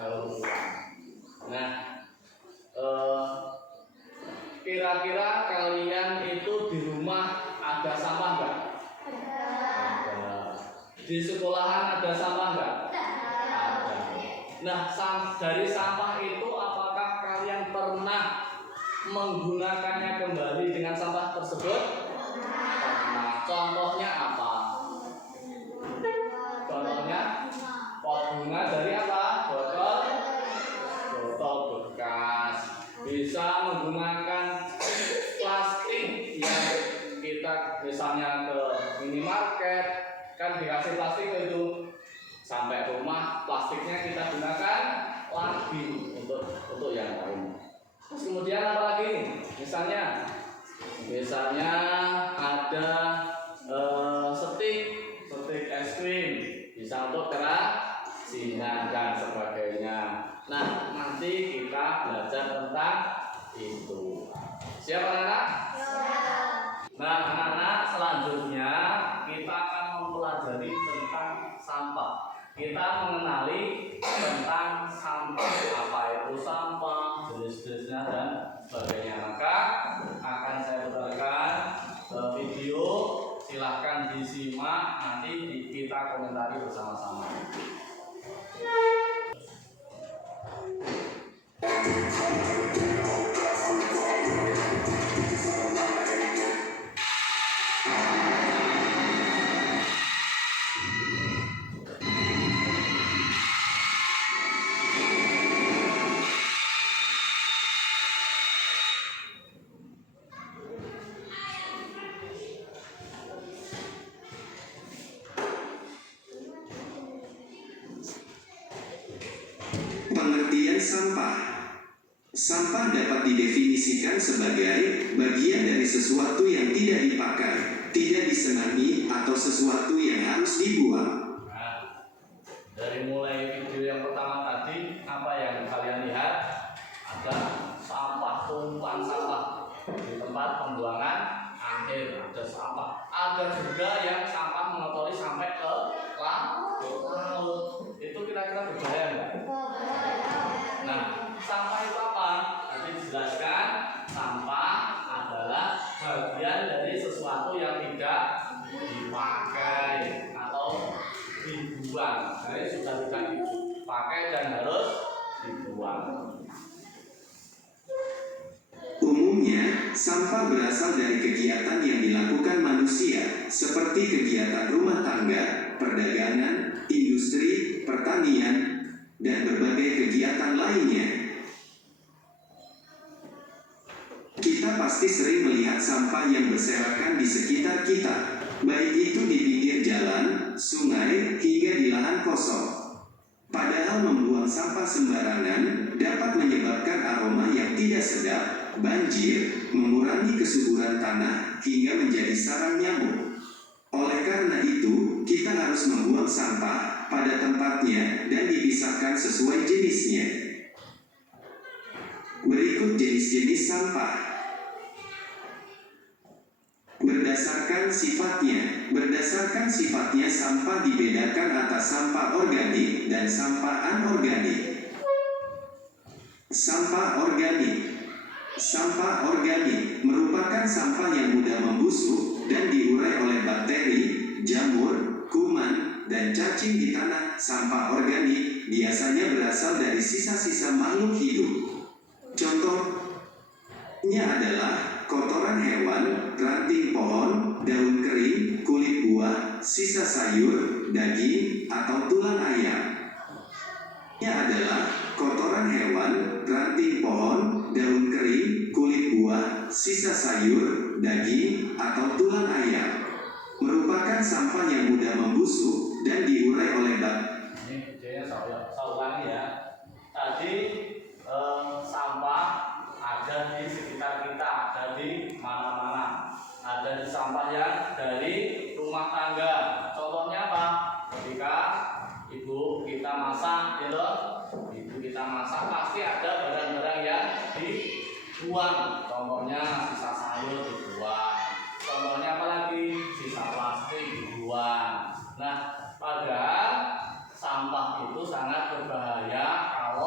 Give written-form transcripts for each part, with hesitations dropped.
daur ulang. Nah, kira-kira kalian itu di rumah ada sampah nggak? Ada. Di sekolahan ada sampah nggak? Ada. Nah, dari sampah itu apakah kalian pernah menggunakannya kembali dengan sampah tersebut? Pernah. Contohnya apa? Contohnya pot bunga dari apa? Botol bekas. Bisa menggunakan plastik yang kita misalnya ke minimarket, kan dikasih plastik itu, sampai rumah plastiknya kita gunakan lagi untuk yang lain. Terus kemudian apa lagi? Misalnya ada stik es krim, bisa untuk kerajinan dan sebagainya. Nah, nanti kita belajar tentang itu. Siap anak-anak? Nah, anak-anak, selanjutnya kita akan mempelajari tentang sampah. Kita mengenali tentang sampah, apa itu sampah, jenis-jenisnya dan sebagainya. Maka akan saya putarkan video, silahkan disimak, nanti kita komentari bersama-sama. Pengertian sampah. Sampah dapat didefinisikan sebagai bagian dari sesuatu yang tidak dipakai, tidak disenangi, atau sesuatu yang harus dibuang. Nah, dari mulai video yang pertama tadi, apa yang kalian lihat? Ada sampah, tumpukan sampah di tempat pembuangan akhir, ada sampah. Ada juga yang sampah mengotori sampai ke laut. Itu kira-kira berbahaya nggak? Nah, sampah itu apa? Tadi dijelaskan, sampah adalah bagian dari sesuatu yang tidak dipakai atau dibuang. Jadi sudah tidak dipakai dan harus dibuang. Umumnya, sampah berasal dari kegiatan yang dilakukan manusia, seperti kegiatan rumah tangga, perdagangan, industri, pertanian, dan berbagai kegiatan lainnya. Kita pasti sering melihat sampah yang berserakan di sekitar kita, baik itu di pinggir jalan, sungai, hingga di lahan kosong. Padahal membuang sampah sembarangan dapat menyebabkan aroma yang tidak sedap, banjir, mengurangi kesuburan tanah, hingga menjadi sarang nyamuk. Oleh karena itu, kita harus membuang sampah pada tempatnya dan dipisahkan sesuai jenisnya. Berikut jenis-jenis sampah. Berdasarkan sifatnya sampah dibedakan atas sampah organik dan sampah anorganik. Sampah organik merupakan sampah yang mudah membusuk dan diurai oleh bakteri, jamur, kuman, dan cacing di tanah. Sampah organik biasanya berasal dari sisa-sisa makhluk hidup. Contohnya adalah kotoran hewan, ranting pohon, daun kering, kulit buah, sisa sayur, daging, atau tulang ayam. Kotoran hewan, ranting pohon, daun kering, kulit buah, sisa sayur, daging, atau tulang ayam. Merupakan sampah yang mudah membusuk dan diurai oleh Ini videonya saya ulangi ya. Tadi sampah ada di sekitar kita, ada di mana-mana. Ada di sampah yang dari rumah tangga. Contohnya apa? Ketika ibu kita masak, ibu kita masak pasti ada barang-barang yang dibuang. Contohnya sisa sayur dibuang. Contohnya apa lagi? Sisa plastik dibuang. Nah, padahal sampah itu sangat berbahaya kalau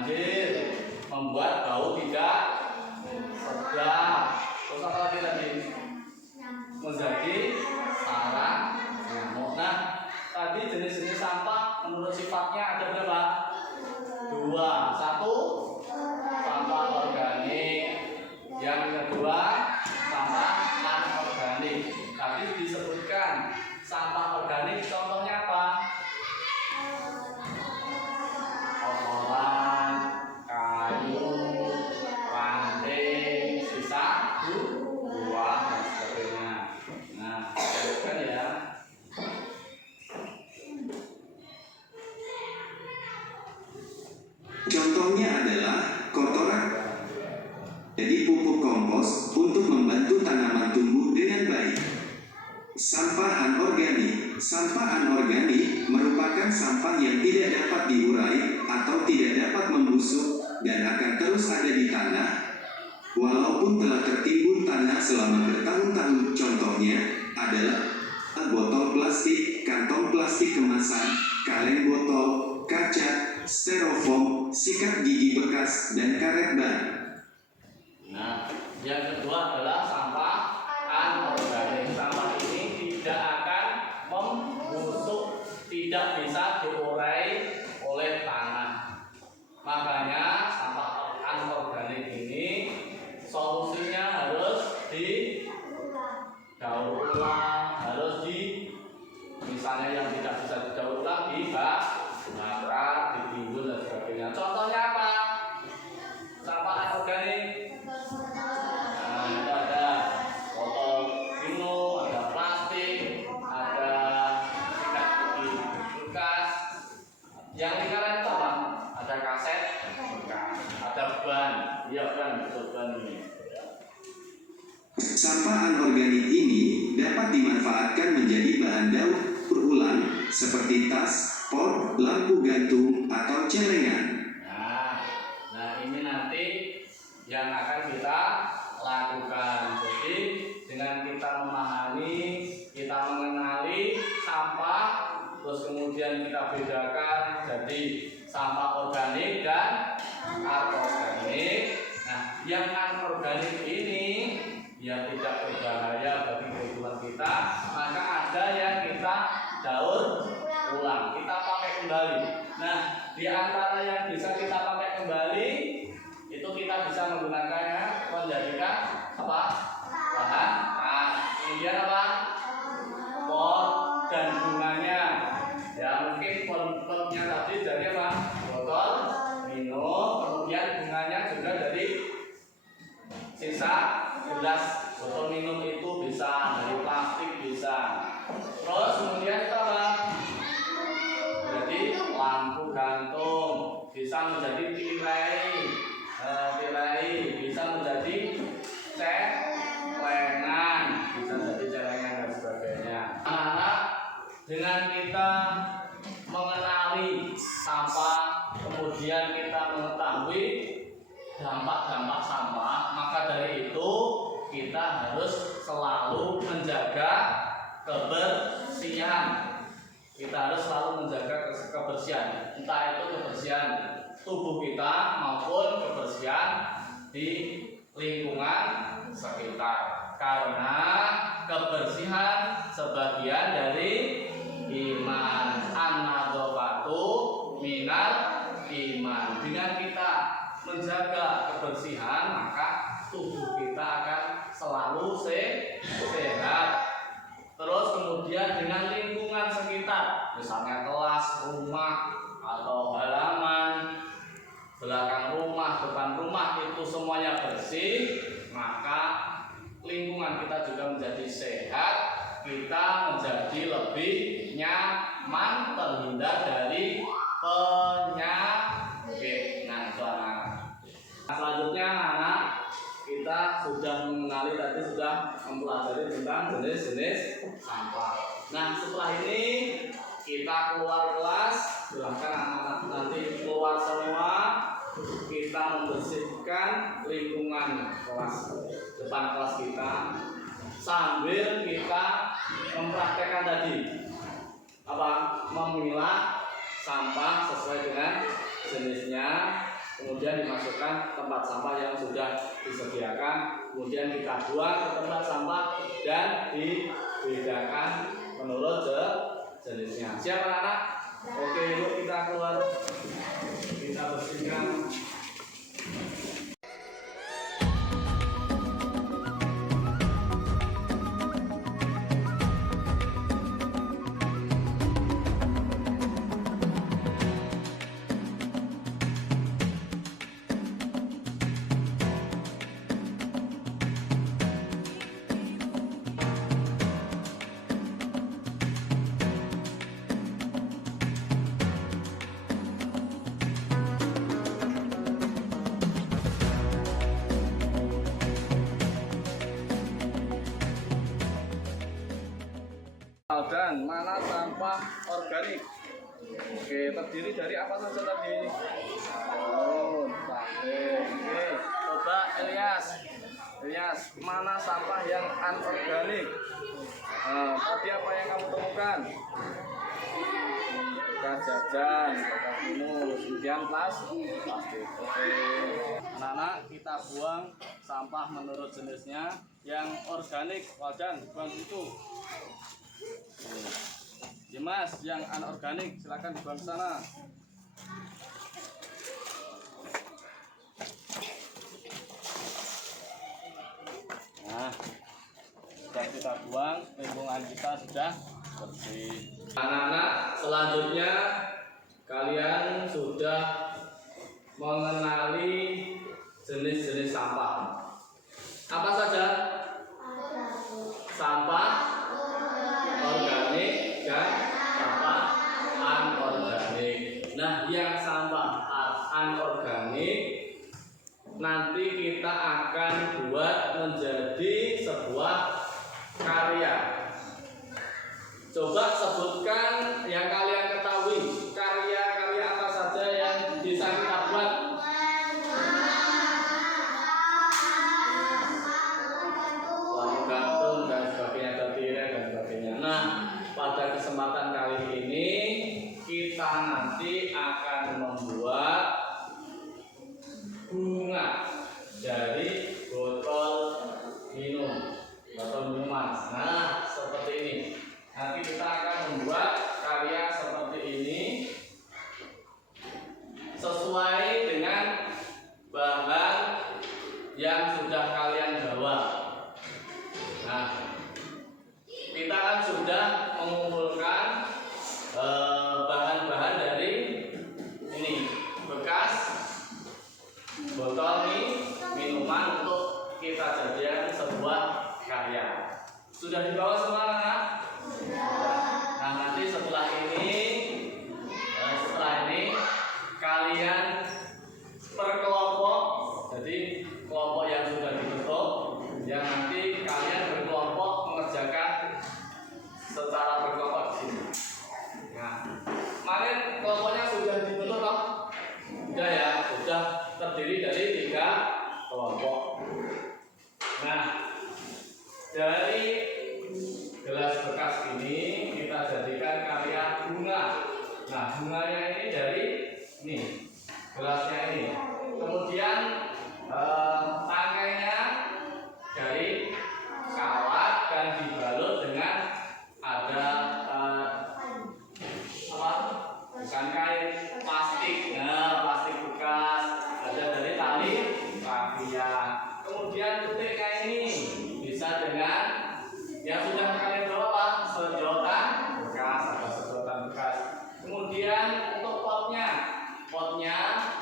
banjir, membuat bau tidak sedap. Terus apa lagi tadi? Menjadi sarang nyamuk. Nah, tadi jenis-jenis sampah menurut sifatnya ada berapa? 2. 1, sampah organik. Yang kedua, sampah anorganik. Tadi disebutkan sampah organik contohnya apa? Kotoran, kayu, ranting, sisa buah dan sebagainya. Nah, kan ya. Contohnya adalah kotoran. Jadi pupuk kompos untuk membantu tanaman tumbuh dengan baik. Sampah anorganik. Sampah anorganik merupakan sampah yang tidak dapat diurai atau tidak dapat membusuk dan akan terus ada di tanah walaupun telah tertimbun tanah selama bertahun-tahun. Contohnya adalah botol plastik, kantong plastik kemasan, kaleng botol, kaca, styrofoam, sikat gigi bekas, dan karet ban. Nah, yang kedua adalah sampah anorganik. Sampah ini tidak akan membusuk, tidak bisa diurai oleh tanah. Makanya sampah anorganik ini solusinya harus didaur ulang, harus misalnya yang tidak bisa didaur ulang dibakar, ditimbun dan sebagainya. Contohnya apa? Sampah anorganik. Nah, itu ada botol minum, ada plastik, ada sikat gigi bekas. Yang lingkaran itu apa? Ada kaset bekas, ada ban. Iya ban, betul ban ini. Sampah anorganik ini dapat dimanfaatkan menjadi bahan daur ulang seperti tas, pot, lampu gantung, atau celengan. Nah ini nanti yang akan kita lakukan. Jadi dengan kita memahami, kita mengenali sampah, terus kemudian kita bedakan jadi sampah organik dan anorganik. Nah, yang anorganik ini yang tidak berbahaya bagi kehidupan kita, maka ada yang kita daur ulang, kita pakai kembali. Nah, di antara yang bisa kita pakai kembali itu kita bisa menggunakannya menjadikan apa? Bahan tas. Kemudian apa? Pot dan bunganya. Ya mungkin potnya tadi dari apa? Botol minum. Kemudian bunganya juga dari sisa gelas botol minum itu bisa dari plastik bisa. Terus kemudian kita apa? Jadi lampu gantung bisa menjadi tirai, bisa menjadi celengan, bisa jadi celengan dan sebagainya. Anak-anak, dengan kita mengenali sampah, kemudian kita mengetahui dampak-dampak sampah, maka dari itu kita harus selalu menjaga kebersihan. Kita harus selalu menjaga kebersihan, entah itu kebersihan tubuh kita maupun kebersihan di lingkungan sekitar. Karena kebersihan sebagian dari iman. An-nadzafatu minal iman. Dengan kita menjaga kebersihan, maka tubuh kita akan selalu sehat. Terus kemudian dengan lingkungan sekitar, misalnya kelas, rumah, atau halaman, belakang rumah, depan rumah, itu semuanya bersih, maka lingkungan kita juga menjadi sehat, kita menjadi lebih nyaman, terhindar dari penyakit. Nah, itu anak. Selanjutnya anak, kita sudah mengenali tadi, sudah mempelajari tentang jenis-jenis sampah. Nah, setelah ini kita keluar kelas, silahkan anak-anak nanti keluar semua, kita membersihkan lingkungan kelas, depan kelas kita, sambil kita mempraktekkan tadi apa? Memilah sampah sesuai dengan jenisnya. kemudian dimasukkan tempat sampah yang sudah disediakan, kemudian kita buang ke tempat sampah dan dibedakan menurut jenisnya. Siap anak-anak? Oke, yuk kita keluar, kita bersihkan. Dan mana sampah organik? Oke, terdiri dari apa saja tadi? Oh, oke. Coba Elias, mana sampah yang anorganik? Tadi apa yang kamu temukan? Bekas jajan, bekas minum, kemudian plastik. Oke. Anak-anak, kita buang sampah menurut jenisnya. Yang organik, wajan, buang itu. Dimas, yang anorganik silakan dibuang ke sana. Nah, sudah kita buang, lingkungan kita sudah bersih. Anak-anak, selanjutnya kalian sudah mengenali jenis-jenis sampah. Apa saja? Sampah organik dan sampah anorganik. Nah, yang sampah anorganik nanti kita akan buat menjadi sebuah karya. Coba sebutkan yang kalian ketahui, karya-karya apa saja yang bisa kita buat. Gantung dan sebagainya, tertirai dan sebagainya. Nah, pada kesempatan kali ini kita nanti akan membuat bunga dari botol minuman. Nah, seperti ini. Nanti kita akan membuat karya seperti ini sesuai dengan bahan yang sudah kalian bawa. Nah, kita kan sudah mengumpulkan bahan-bahan dari ini bekas botol minuman untuk kita jadikan sebuah karya. Sudah dibawa semua anak? Nah, nanti setelah ini kalian per kelompok. Jadi kelompok yang sudah dibentuk, yang nanti kalian berkelompok mengerjakan secara berkelompok di sini. Nah, kemarin kelompoknya sudah dibentuk toh? Sudah ya, sudah terdiri dari 3 kelompok. Nah, dari gelas bekas ini kita jadikan karya bunga. Nah, bunganya ini dari ini, gelasnya ini. Kemudian tangkainya dari kawat dan dibalut dengan ada bukan kain, plastik. Nah, plastik bekas, ada dari tali rafia. Kemudian putiknya ini bisa dengan yang sudah kalian bawa, sedotan bekas, ada sedotan bekas. Kemudian untuk potnya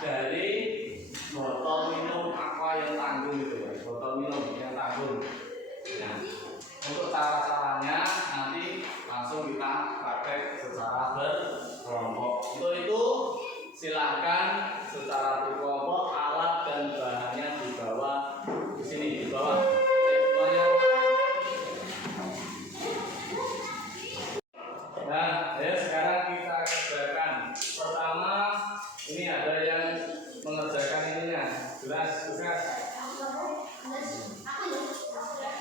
dari botol minum aqua yang tanggung gitu ya, botol minum yang tanggung. Nah, untuk cara-caranya nanti langsung kita praktek secara berkelompok. Untuk itu silahkan secara berkelompok alat dan bahannya dibawa di sini, di bawah. Semuanya. Nah, ya sekarang kita kerjakan. Pertama, ini ada yang mengerjakan ininya, gelas bekas.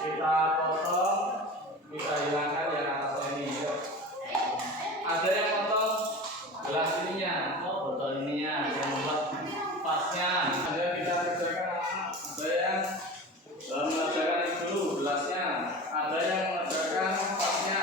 Kita potong, kita hilangkan yang atasnya ini. Ada yang potong gelas ininya, botol ininya, yang membuat kertasnya. Ada kita kerjakan anak-anak. Ada yang mengerjakan itu gelasnya. Ada yang mengerjakan kertasnya.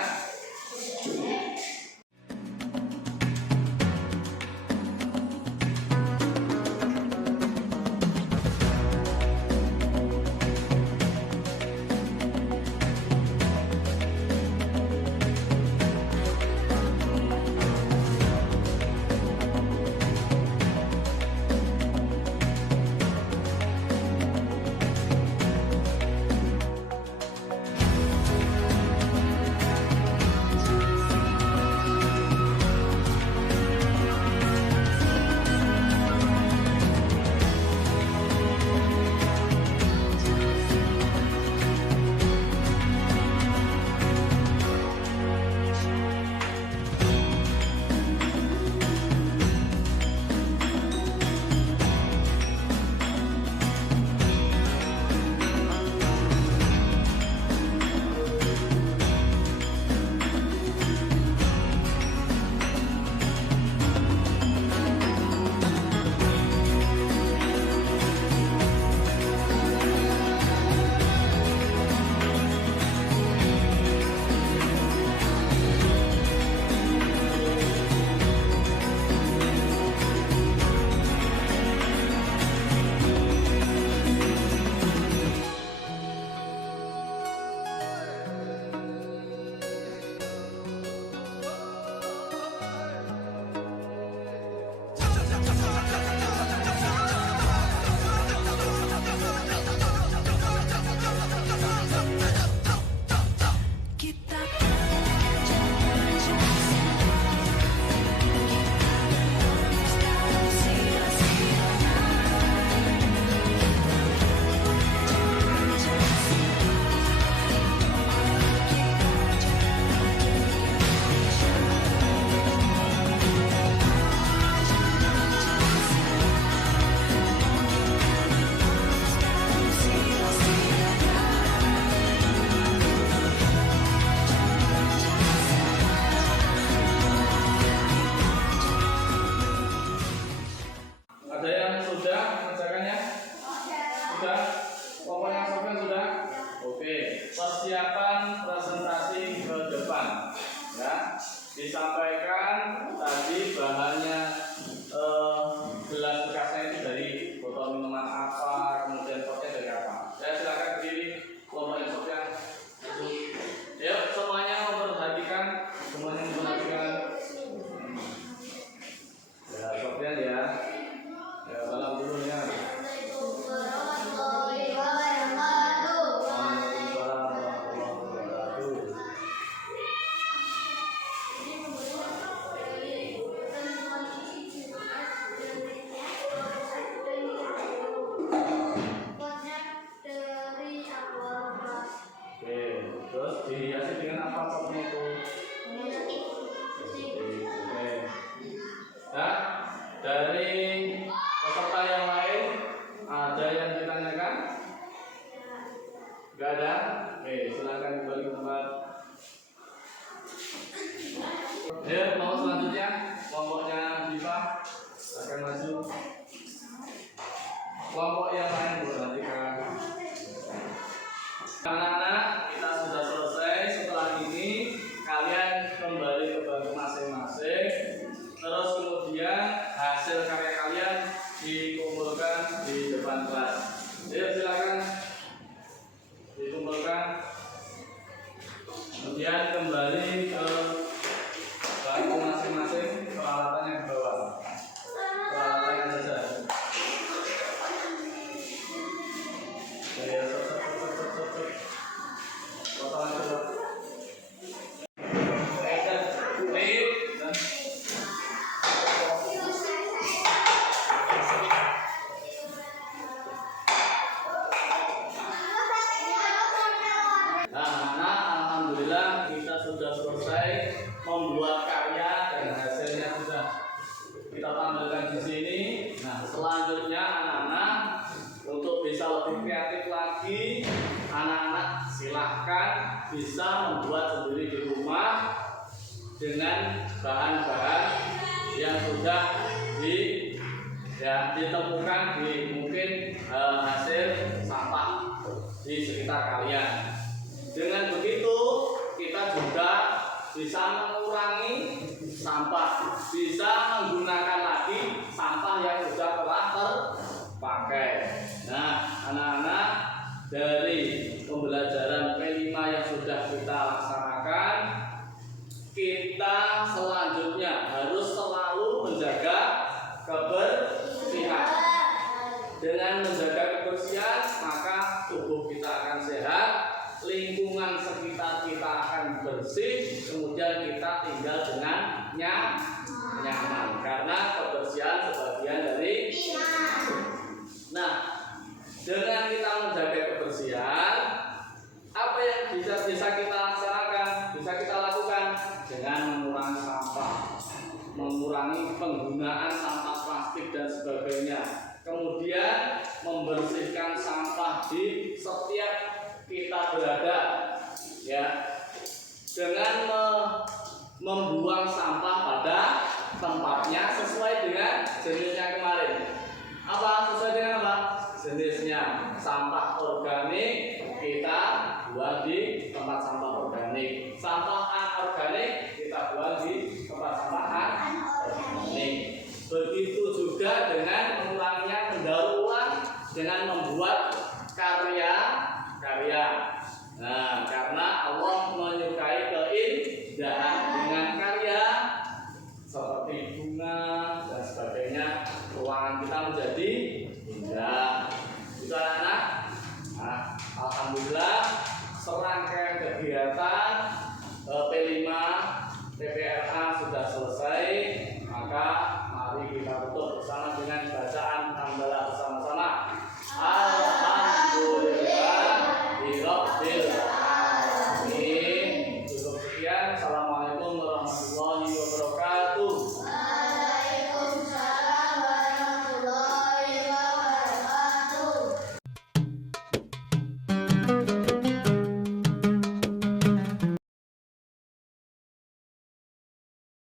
Ada yang sudah mengerjakannya? Sudah? Kelompok yang Sofyan sudah? Oke. Persiapan presentasi ke depan. Ya, disampaikan tadi bahannya gelas bekasnya itu dari botol minuman apa, kemudian potnya dari apa. Ya, silakan berdiri kelompok yang Sofyan. Ya, semuanya memperhatikan, semuanya memperhatikan. Ya, Sofyan ya. Ya, salam dulu ya. Oke, terus dihiasi dengan apa potnya itu? Oke. Nah, dari peserta yang lain ada yang ditanyakan? Gak ada? Oke, silakan kembali ke tempat. Ya, mau selanjutnya kelompoknya Diva akan maju. Kelompok yang lain perhatikan. Anak-anak, kita sudah selesai. Setelah ini kalian kembali ke bangku masing-masing. Terus kemudian hasil karya kalian dikumpulkan di depan kelas. Ayo silakan dikumpulkan. Kemudian kembali ke bangku masing-masing. Peralatannya di bawah. Peralatannya saja. Ayo, potongan coba. Sudah selesai membuat karya dan hasilnya sudah kita tampilkan di sini. Nah, selanjutnya anak-anak untuk bisa lebih kreatif lagi, anak-anak silahkan bisa membuat sendiri di rumah dengan bahan-bahan yang sudah ya ditemukan di mungkin hasil sampah di sekitar kalian. Dengan begitu kita juga bisa mengurangi sampah, bisa menggunakan lagi sampah yang sudah telah terpakai. Nah, anak-anak, dari pembelajaran P5 yang sudah kita laksanakan, kita selanjutnya harus selalu menjaga kebersihan. Dengan menjaga kebersihan, maka tubuh kita akan sehat, lingkungan sekitar kita akan bersih, kemudian kita tinggal dengan nyaman. Karena kebersihan sebagian dari iman. Nah, dengan kita menjaga kebersihan, apa yang bisa kita laksanakan, bisa kita lakukan dengan mengurangi sampah, mengurangi penggunaan sampah plastik dan sebagainya, kemudian membersihkan sampah di setiap kita berada, ya, dengan membuang sampah pada tempatnya sesuai dengan jenisnya kemarin. Apa sesuai dengan apa? Jenisnya. Sampah organik kita buat di tempat sampah organik. Sampah